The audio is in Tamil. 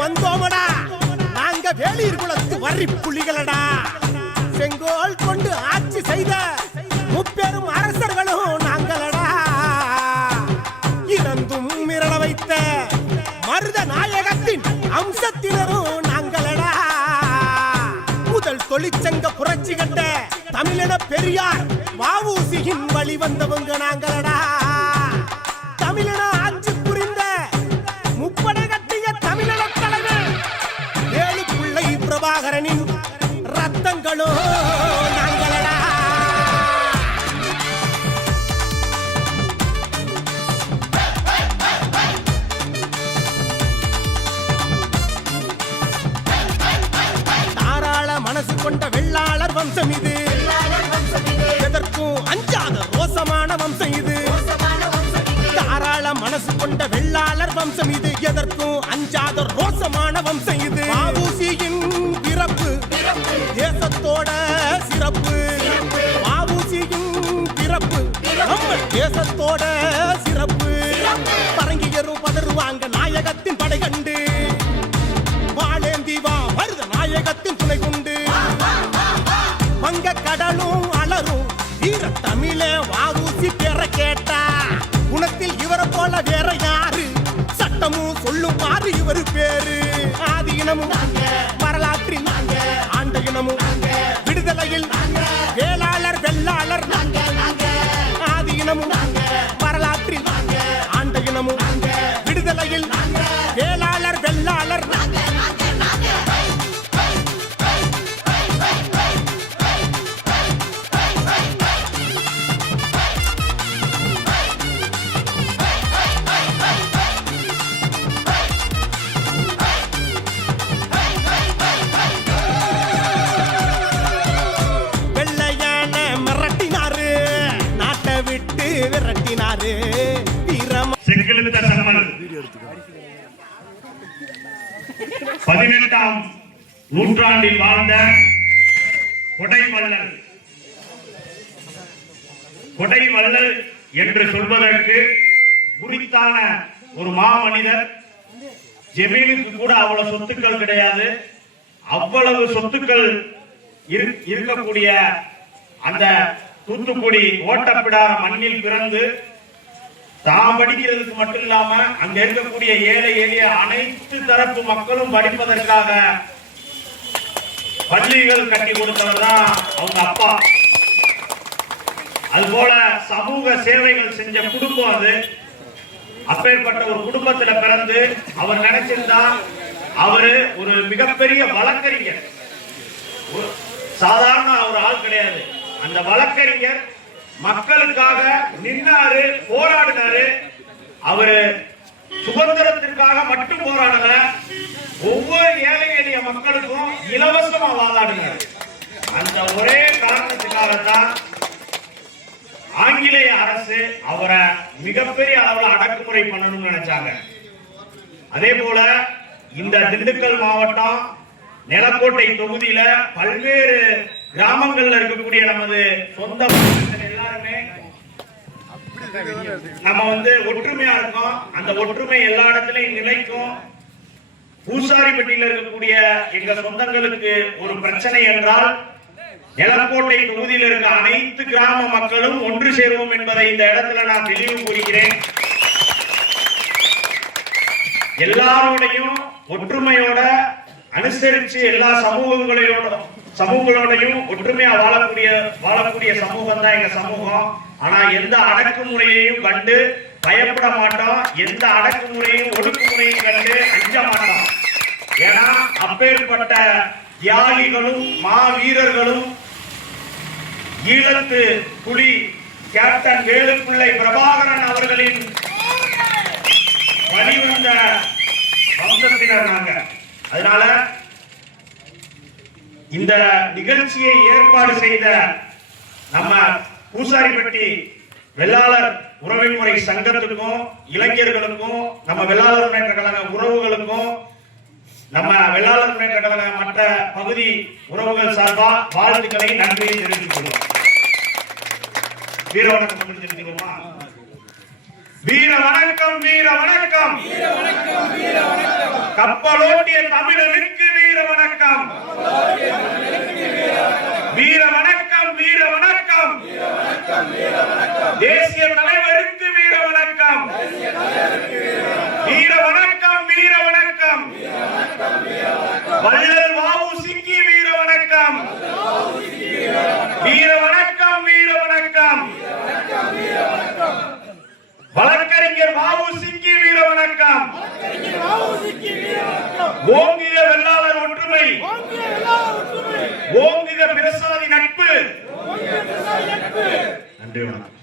வந்தோமடா. நாங்க வேளிர் குலத்து வரி புலிகளடா செங்கோல் கொண்டு ஆட்சி செய்த முப்பெரும் அரசர்களும் நாங்களடா. இறந்தும் மிரள வைத்த மருத நாயகத்தின் அம்சத்தினரும் நாங்களடா. முதல் தொழிற்சங்க புரட்சி கண்ட தமிழின பெரியார் வாவூசியின் வழி வந்தவங்க நாங்களடா. கொண்ட வெள்ளாளர் வம்சம் இது. எதற்கும் அஞ்சாத ரோசமான வம்சம் இது. தாராள மனசு கொண்ட வெள்ளாளர் வம்சம் இது. எதற்கும் அஞ்சாத ரோசமான வம்சம் இது. animal. பதினெட்டாம் நூற்றாண்டில் வாழ்ந்த கொடை மல்லல் கொடை மல்லல் என்று சொல்வதற்கு குறித்தான ஒரு மாமனிதர். ஜெமீனுக்கு கூட அவ்வளவு சொத்துக்கள் கிடையாது. அவ்வளவு சொத்துக்கள் இரு- இருக்கக்கூடிய அந்த தூத்துக்குடி ஓட்டப்பிடார மண்ணில் பிறந்து தாம் படிக்கிறதுக்கு மட்டும் இல்லாம அங்க இருக்கக்கூடிய ஏழை எளிய அனைத்து தரப்பு மக்களும் படிப்பதற்காக பள்ளிகள் கட்டி கொடுத்தவர் தான் அவங்க அப்பா. அதுபோல சமூக சேவைகள் செஞ்ச குடும்பம் அது. அப்பேற்பட்ட ஒரு குடும்பத்துல பிறந்து அவர் நினைச்சிருந்தா அவரு ஒரு மிகப்பெரிய வழக்கறிஞர். ஒரு சாதாரண ஒரு ஆள் கிடையாது. அந்த வழக்கறிஞர் மக்களுக்காக நின்னாரு போராடினாரு. அவரு சுதந்திரத்திற்காக மட்டும் போராடல. ஒவ்வொரு ஏழை எளிய மக்களுக்கும் இலவசமா வாதாடினார். அந்த ஒரே காரணத்துக்காகத்தான் ஆங்கிலேய அரசு அவரை மிகப்பெரிய அளவில் அடக்குமுறை பண்ணணும்னு நினைச்சாங்க. அதே போல இந்த திண்டுக்கல் மாவட்டம் நிலக்கோட்டை தொகுதியில பல்வேறு கிராமங்கள்ல இருக்கக்கூடிய நமது சொந்த மக்கள் எல்லாருமே நம்ம வந்து ஒற்றுமையா இருக்கோம். அந்த ஒற்றுமை எல்லா இடத்துலயும் நிலைக்கும். பூசாரிப்பட்டியில இருக்கக்கூடிய எங்க சொந்தங்களுக்கு ஒரு பிரச்சனை என்றால் நிலக்கோட்டை தொகுதியில் இருக்க அனைத்து கிராம மக்களும் ஒன்று சேருவோம் என்பதை இந்த இடத்துல நான் தெளிவு கூறுகிறேன். எல்லாரோடையும் ஒற்றுமையோட அனுசரிச்சு எல்லா சமூகங்களையோட சமூகங்களோடையும் ஒற்றுமையா வாழக்கூடிய வாழக்கூடிய சமூகம் தான் எங்க சமூகம். ஆனா எந்த அடக்குமுறையையும் கண்டு பயப்பட மாட்டோம். எந்த அடக்குமுறையும் ஒடுக்குமுறையும் கண்டு அஞ்ச மாட்டோம். ஏன்னா அப்பேற்பட்ட தியாகிகளும் மாவீரர்களும் ஈழத்து புலி கேப்டன் வேலுப்பிள்ளை பிரபாகரன் அவர்களின் வழிவந்த வம்சத்தினர் நாங்க. அதனால இந்த நிகழ்ச்சியை ஏற்பாடு செய்த நம்ம பூசாரிப்பட்டி வெள்ளாளர் உறவுமுறை சங்கத்துக்கும் இளைஞர்களுக்கும் நம்ம வெள்ளாளர் முன்னேற்ற கழக உறவுகளுக்கும் நம்ம வெள்ளாளர் முன்னேற்ற கழக மற்ற பகுதி உறவுகள் சார்பா வாழ்த்துக்களை நன்றியை தெரிவித்துக் கொள்வோம் வீரவணக்கம் வீர வணக்கம் வீர வணக்கம். கப்பலோட்டிய தமிழனுக்கு வீர வணக்கம். வீர வணக்கம் வீர வணக்கம். தேசிய தலைவருக்கு வீர வணக்கம் வீர வணக்கம் வீர வணக்கம் வள்ளல் வாவுசிக்கு வீர வணக்கம் வீர வணக்கம் வீர வணக்கம் வழக்கறிஞர் வாவுசிக்கு வீர வணக்கம் ஓங்கிய வெள்ளாளர் ஒற்றுமை. ஓங்குக பிரசாதி நட்பு. நன்றி வணக்கம்.